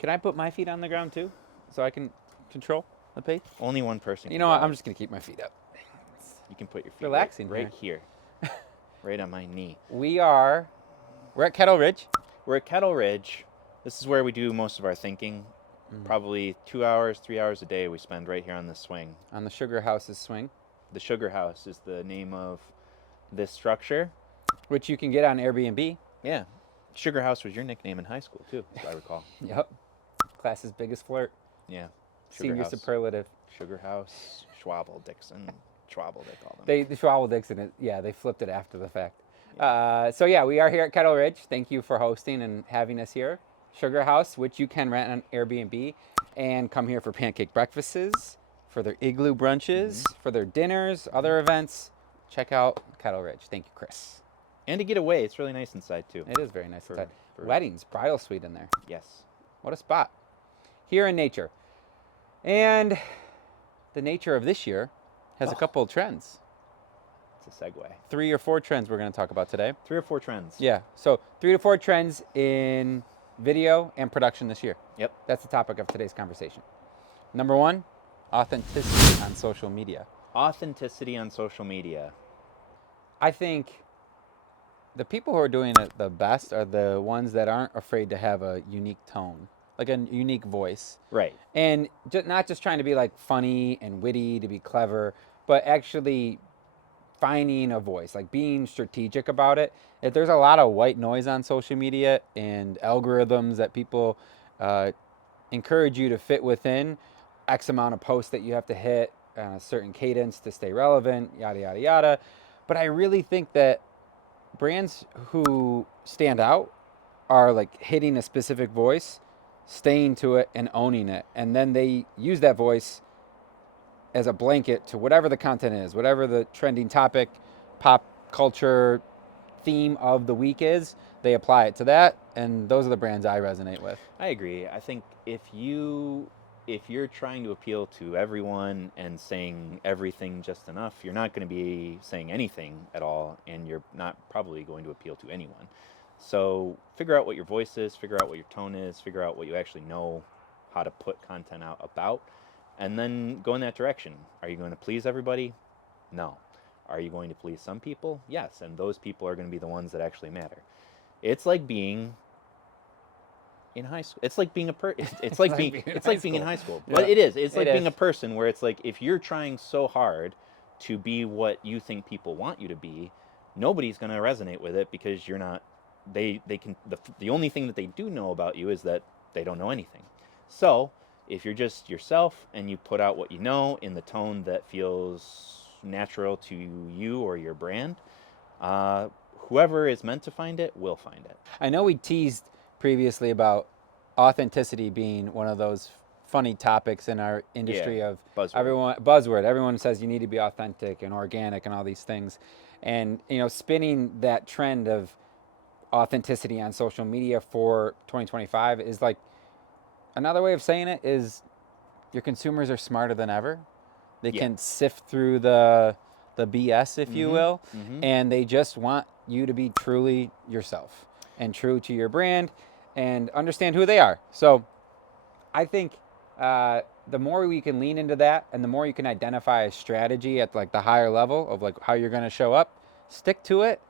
Can I put my feet on the ground too, so I can control the pace? Only one person. You can know what? drive. I'm just gonna keep my feet up. You can put your feet Relaxing right here, right on my knee. We're at Kettle Ridge. We're at Kettle Ridge. This is where we do most of our thinking. Probably 2 hours, 3 hours a day we spend right here on this swing. On the Sugar House's swing. The Sugar House is the name of this structure. Which you can get on Airbnb. Yeah. Sugar House was your nickname in high school, too, as I recall. Yep. Class's biggest flirt. Yeah. Senior superlative. Sugar House, Schwabel, Dixon. Schwabel, they call them. The Schwabel Dixon, they flipped it after the fact. Yeah. We are here at Kettle Ridge. Thank you for hosting and having us here. Sugar House, which you can rent on Airbnb and come here for pancake breakfasts, for their igloo brunches, for their dinners, other events. Check out Kettle Ridge. Thank you, Chris. And to get away, it's really nice inside, too. It is very nice inside. Weddings, bridal suite in there. Yes. What a spot. Here in nature. And the nature of this year has a couple of trends. It's a segue. 3 or 4 trends we're going to talk about today. 3 or 4 trends. Yeah. So 3 to 4 trends in video and production this year. Yep. That's the topic of today's conversation. Number 1, authenticity on social media. Authenticity on social media. I think the people who are doing it the best are the ones that aren't afraid to have a unique tone, like a unique voice. Right. And not just trying to be like funny and witty to be clever, but actually finding a voice, like being strategic about it. If there's a lot of white noise on social media and algorithms that people encourage you to fit within X amount of posts that you have to hit on a certain cadence to stay relevant, yada, yada, yada. But I really think that brands who stand out are like hitting a specific voice, staying to it and owning it. And then they use that voice as a blanket to whatever the content is, whatever the trending topic, pop culture theme of the week is, they apply it to that. And those are the brands I resonate with. I agree. I think if you're trying to appeal to everyone and saying everything just enough, you're not going to be saying anything at all, and you're not probably going to appeal to anyone. So figure out what your voice is, figure out what your tone is, figure out what you actually know how to put content out about, and then go in that direction. Are you going to please everybody? No. Are you going to please some people? Yes, and those people are going to be the ones that actually matter. It's like being in high school. It's like being it's like being in high school. Yeah. But it is. It's like It being is. a person where it's like if you're trying so hard to be what you think people want you to be, nobody's going to resonate with it because you're not. The only thing that they do know about you is that they don't know anything. So if you're just yourself and you put out what you know in the tone that feels natural to you or your brand, whoever is meant to find it will find it. I know we teased previously about authenticity being one of those funny topics in our industry. Yeah, of buzzword. buzzword. Everyone says you need to be authentic and organic and all these things. And, spinning that trend of authenticity on social media for 2025 is like, another way of saying it is your consumers are smarter than ever. They can sift through the BS, if you will, and they just want you to be truly yourself and true to your brand and understand who they are. So I think the more we can lean into that and the more you can identify a strategy at like the higher level of like how you're going to show up, stick to it.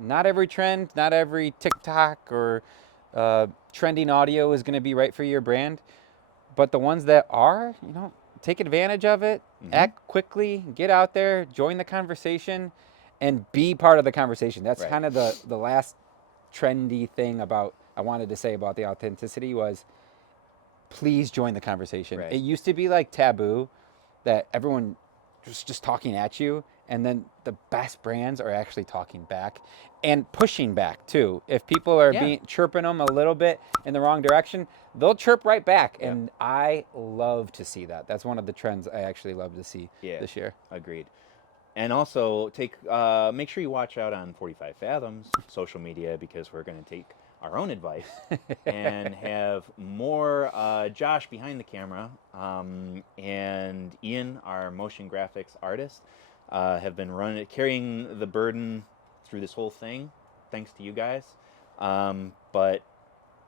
Not every trend, not every TikTok or trending audio is going to be right for your brand, but the ones that are, take advantage of it, act quickly, get out there, join the conversation, and be part of the conversation. That's Right. kind of the last trendy thing I wanted to say about the authenticity was, please join the conversation. Right. It used to be like taboo that everyone was just talking at you, and then the best brands are actually talking back and pushing back too. If people are chirping them a little bit in the wrong direction, they'll chirp right back. Yeah. And I love to see that. That's one of the trends I actually love to see this year. Agreed. And also make sure you watch out on 45 Fathoms social media, because we're going to take our own advice and have more Josh behind the camera and Ian, our motion graphics artist, have been carrying the burden through this whole thing, thanks to you guys. But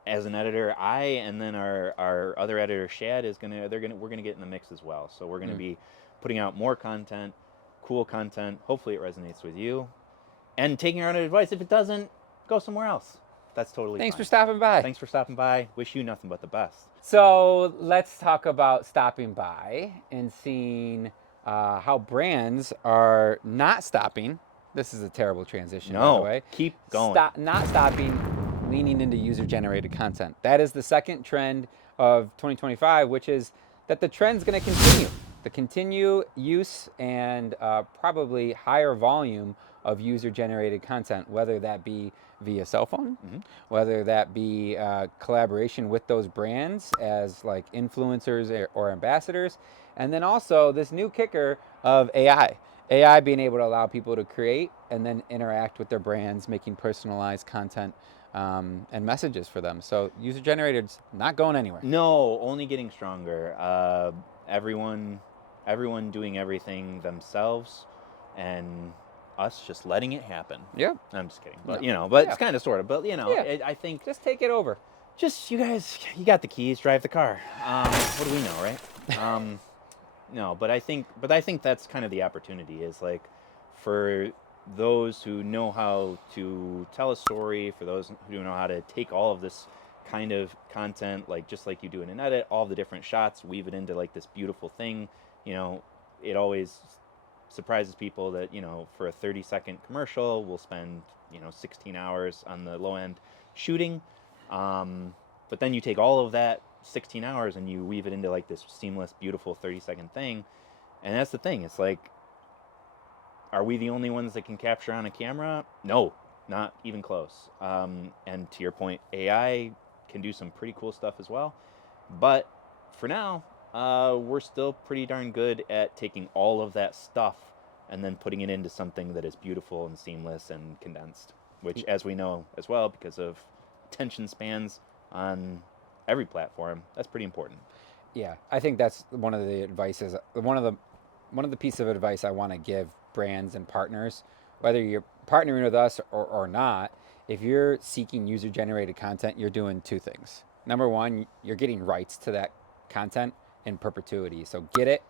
as an editor, and then our other editor Shad we're gonna get in the mix as well. So we're gonna be putting out more content, cool content. Hopefully it resonates with you, and taking our own advice. If it doesn't, go somewhere else. That's totally Thanks fine. for stopping by. Thanks for stopping by. Wish you nothing but the best. So let's talk about stopping by and seeing how brands are not stopping. This is a terrible transition, by the way. Keep going. Not stopping, leaning into user-generated content. That is the second trend of 2025, which is that the trend's going to continue. The continue use and probably higher volume of user-generated content, whether that be via cell phone, whether that be collaboration with those brands as like influencers or ambassadors, and then also this new kicker of AI. AI being able to allow people to create and then interact with their brands, making personalized content and messages for them. So user-generated's not going anywhere. No, only getting stronger. Everyone doing everything themselves, and us just letting it happen. Yeah. I'm just kidding, No. but but Yeah. it's kind of sort of. But Yeah. I think Just take it over. just you guys, you got the keys, drive the car. What do we know, right? No, but I think that's kind of the opportunity is like for those who know how to tell a story, for those who know how to take all of this kind of content, like just like you do in an edit, all the different shots, weave it into like this beautiful thing. It always surprises people that for a 30-second commercial we'll spend 16 hours on the low end shooting, but then you take all of that 16 hours and you weave it into like this seamless, beautiful 30-second thing. And that's the thing, it's like, are we the only ones that can capture on a camera? No, not even close. And to your point, AI can do some pretty cool stuff as well, but for now we're still pretty darn good at taking all of that stuff and then putting it into something that is beautiful and seamless and condensed, which, as we know as well, because of attention spans on every platform, that's pretty important. Yeah, I think that's one of the advices. One of the pieces of advice I want to give brands and partners, whether you're partnering with us or not. If you're seeking user-generated content, you're doing two things. Number one, you're getting rights to that content in perpetuity. So get it,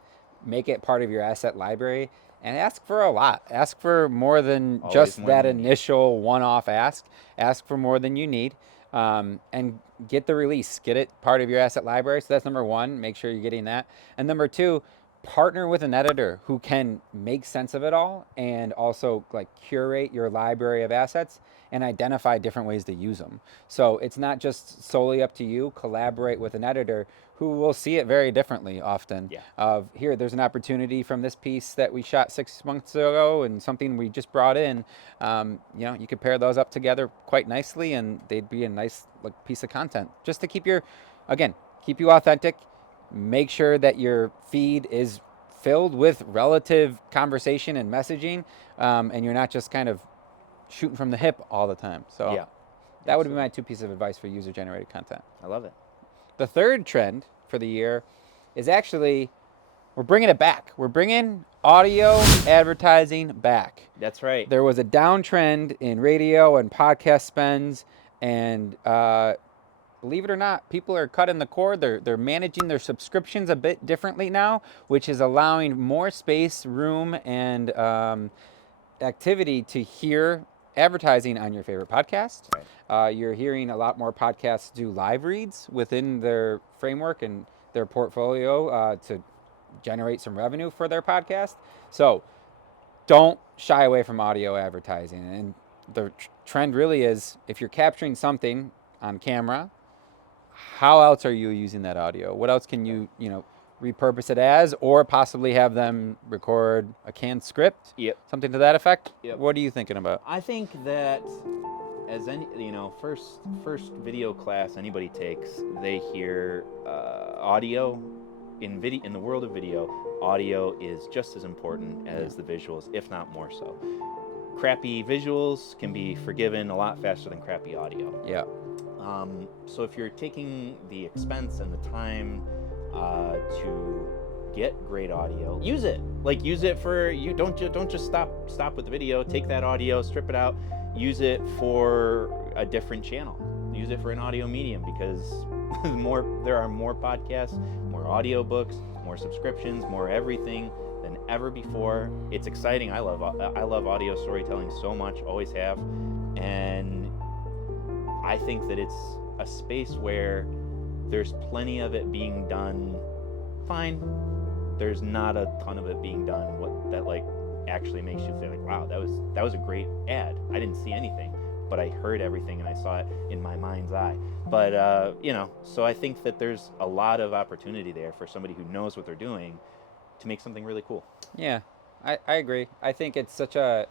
make it part of your asset library, and ask for a lot. Ask for more than Always just more that than you need. initial one-off ask. Ask for more than you need, and get the release. Get it part of your asset library. So that's number one. Make sure you're getting that. And number two, partner with an editor who can make sense of it all and also like curate your library of assets and identify different ways to use them. So it's not just solely up to you. Collaborate with an editor who will see it very differently often. Yeah. Of here, there's an opportunity from this piece that we shot 6 months ago and something we just brought in. You could pair those up together quite nicely and they'd be a nice like piece of content just to keep you authentic. Make sure that your feed is filled with relative conversation and messaging, and you're not just kind of shooting from the hip all the time. So Yeah, that would be my two pieces of advice for user-generated content. I love it. The third trend for the year is actually we're bringing it back. We're bringing audio advertising back. That's right. There was a downtrend in radio and podcast spends, and believe it or not, people are cutting the cord. They're managing their subscriptions a bit differently now, which is allowing more space, room, and activity to hear advertising on your favorite podcast. Right. You're hearing a lot more podcasts do live reads within their framework and their portfolio to generate some revenue for their podcast. So don't shy away from audio advertising. And the trend really is, if you're capturing something on camera, how else are you using that audio? What else can you repurpose it as, or possibly have them record a canned script? Yep. Something to that effect? Yep. What are you thinking about? I think that as any first video class anybody takes, they hear audio in the world of video. Audio is just as important as the visuals, if not more so. Crappy visuals can be forgiven a lot faster than crappy audio. Yeah. So if you're taking the expense and the time to get great audio, use it. Like, use it for you. Don't just stop with the video. Take that audio, strip it out, use it for a different channel. use it for an audio medium, because there are more podcasts, more audiobooks, more subscriptions, more everything than ever before. It's exciting. I love audio storytelling so much, always have, and I think that it's a space where there's plenty of it being done fine. There's not a ton of it being done that like actually makes you feel like, wow, that was a great ad. I didn't see anything, but I heard everything and I saw it in my mind's eye. But so I think that there's a lot of opportunity there for somebody who knows what they're doing to make something really cool. Yeah, I agree. I think it's not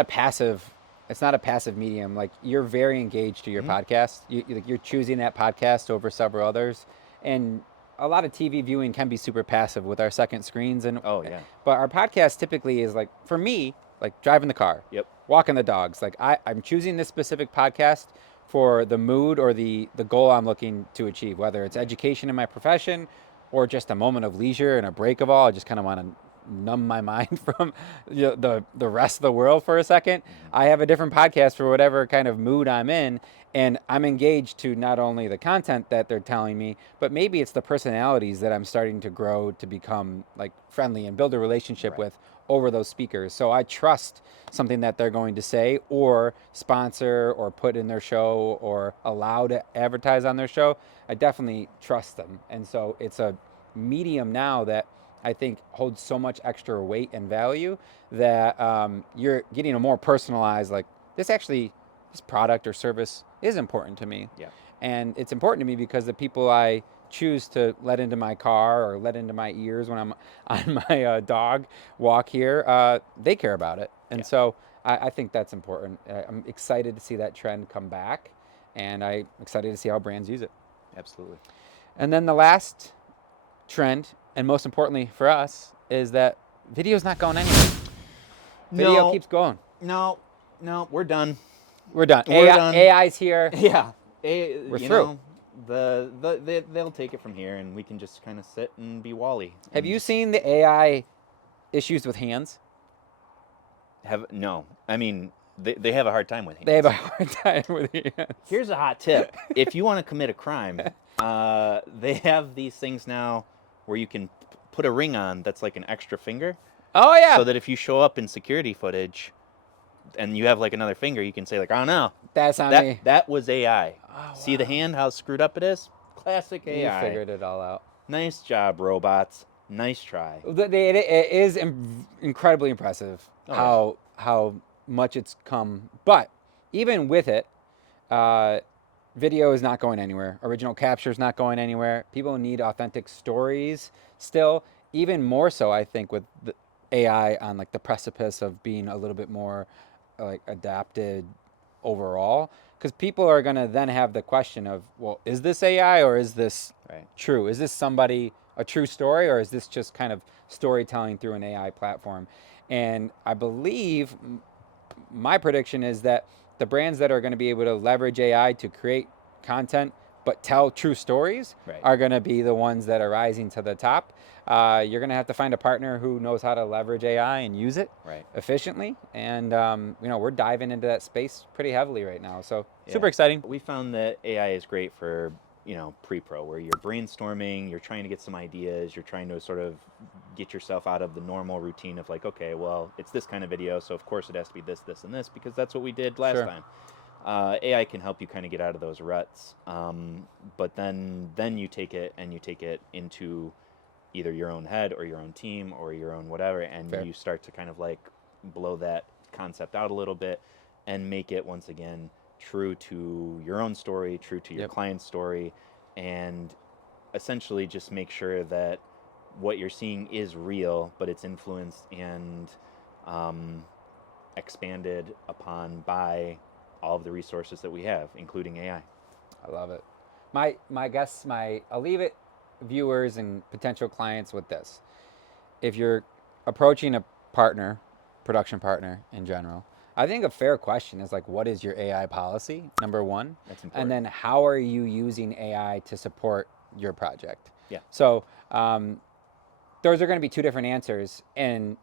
a passive medium. Like, you're very engaged to your podcast. You're choosing that podcast over several others, and a lot of TV viewing can be super passive with our second screens. And Oh yeah. but our podcast typically is, like, for me, like driving the car, Yep. walking the dogs. Like, I'm choosing this specific podcast for the mood or the goal I'm looking to achieve, whether it's education in my profession or just a moment of leisure and a break of all. I just kind of want to numb my mind from the rest of the world for a second. I have a different podcast for whatever kind of mood I'm in, and I'm engaged to not only the content that they're telling me, but maybe it's the personalities that I'm starting to grow to become, like, friendly and build a relationship with over those speakers. So I trust something that they're going to say or sponsor or put in their show or allow to advertise on their show. I definitely trust them. And so it's a medium now that I think holds so much extra weight and value that you're getting a more personalized, like, this product or service is important to me. Yeah. And it's important to me because the people I choose to let into my car or let into my ears when I'm on my dog walk here, they care about it. And so I think that's important. I'm excited to see that trend come back, and I'm excited to see how brands use it. Absolutely. And then the last trend, and most importantly for us, is that video's not going anywhere. Video keeps going. No, we're done. We're done. We're done. AI's here. Yeah. We're through. They'll take it from here, and we can just kind of sit and be Wally. Have you seen the AI issues with hands? No. I mean, they have a hard time with hands. They have a hard time with hands. Here's a hot tip. If you want to commit a crime, they have these things now where you can put a ring on that's like an extra finger. Oh, yeah. So that if you show up in security footage and you have like another finger, you can say like, oh no, that's not me. That was AI. Oh, wow. See the hand, how screwed up it is? Classic AI. You figured it all out. Nice job, robots. Nice try. It is incredibly impressive how much it's come. But even with it, video is not going anywhere. Original capture is not going anywhere. People need authentic stories still. Even more so, I think, with the AI on, like, the precipice of being a little bit more like adapted overall, because people are going to then have the question of, well, is this AI or is this true? Is this a true story, or is this just kind of storytelling through an AI platform? And I believe my prediction is that the brands that are going to be able to leverage AI to create content but tell true stories are going to be the ones that are rising to the top. You're going to have to find a partner who knows how to leverage AI and use it efficiently. And, we're diving into that space pretty heavily right now. So super exciting. We found that AI is great for, pre-pro, where you're brainstorming, you're trying to get some ideas, you're trying to sort of get yourself out of the normal routine of like, okay, well, it's this kind of video, so of course it has to be this, this, and this, because that's what we did last time. AI can help you kind of get out of those ruts, but then you take it into either your own head or your own team or your own whatever, and you start to kind of like blow that concept out a little bit and make it once again true to your own story, true to your client's story, and essentially just make sure that what you're seeing is real, but it's influenced and expanded upon by all of the resources that we have, including AI. I love it. I'll leave it, viewers and potential clients, with this. If you're approaching a production partner in general, I think a fair question is like, what is your AI policy? Number one. That's important. And then how are you using AI to support your project? Yeah. So those are going to be two different answers. And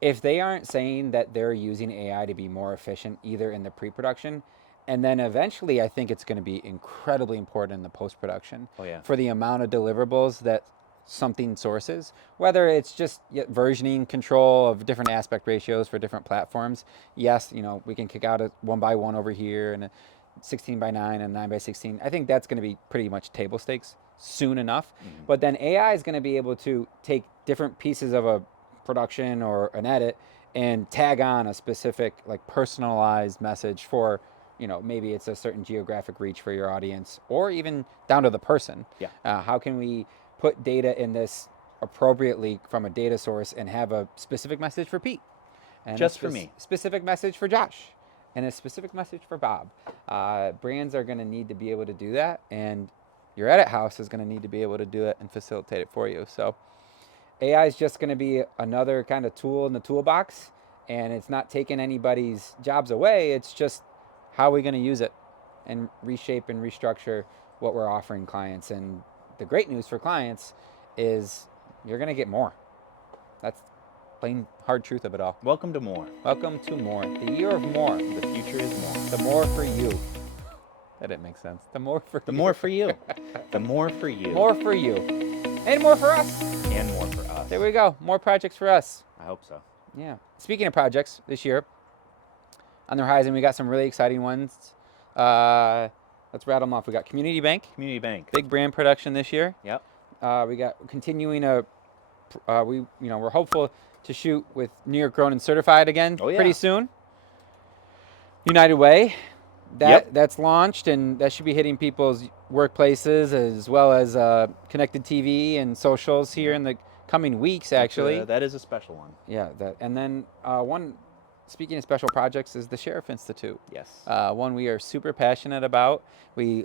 if they aren't saying that they're using AI to be more efficient, either in the pre-production, And then eventually, I think it's going to be incredibly important in the post-production Oh yeah. for the amount of deliverables that something sources, whether it's just versioning control of different aspect ratios for different platforms. Yes, we can kick out a 1:1 over here and a 16:9 and 9:16. I think that's going to be pretty much table stakes soon enough. Mhm. But then AI is going to be able to take different pieces of a production or an edit and tag on a specific like personalized message for maybe it's a certain geographic reach for your audience, or even down to the person. Yeah. How can we put data in this appropriately from a data source and have a specific message for Pete, and just for me, specific message for Josh, and a specific message for Bob? Brands are going to need to be able to do that, and your edit house is going to need to be able to do it and facilitate it for you. So AI is just going to be another kind of tool in the toolbox, and it's not taking anybody's jobs away. It's just how are we going to use it and reshape and restructure what we're offering clients. And the great news for clients is you're going to get more. That's plain hard truth of it all. welcome to more. Welcome to more. The year of more. The future is more. The more for you. That didn't make sense. The more for The you. more for you. The more for you. More for you. And more for us. And more for us. There we go. More projects for us. I hope so. Yeah. Speaking of projects this year, on the horizon, we got some really exciting ones. Let's rattle them off. We got Community Bank, Community Bank. big brand production this year. Yep. We got continuing we're hopeful to shoot with New York Grown and Certified again Oh, yeah. pretty soon. United Way, Yep. that's launched, and that should be hitting people's workplaces as well as connected TV and socials here in the coming weeks. Actually, that is a special one. yeah. And then one. Speaking of special projects, is the Sheriff Institute. Yes. One we are super passionate about. We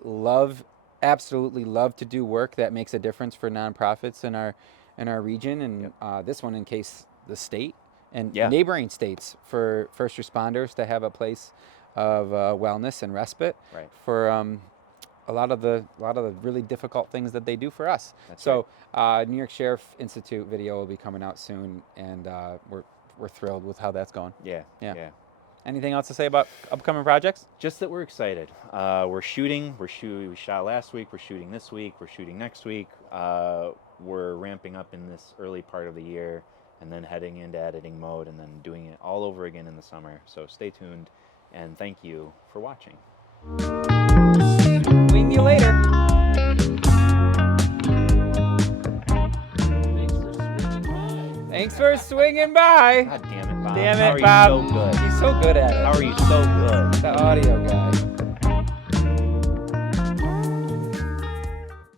absolutely love to do work that makes a difference for nonprofits in our region, and this one in case the state and neighboring states for first responders to have a place of wellness and respite Right. for a lot of the really difficult things that they do for us. That's So New York Sheriff Institute video will be coming out soon, and we're thrilled with how that's going. Yeah. Yeah. Yeah. Anything else to say about upcoming projects? Just that we're excited. We're shooting. We shot last week. We're shooting this week. We're shooting next week. We're ramping up in this early part of the year, and then heading into editing mode, and then doing it all over again in the summer. So stay tuned, and thank you for watching. Wing you later. Thanks for swinging by. God damn it, Bob. Damn How it, are Bob. you so good? He's so good at it. How are you so good? The audio guy.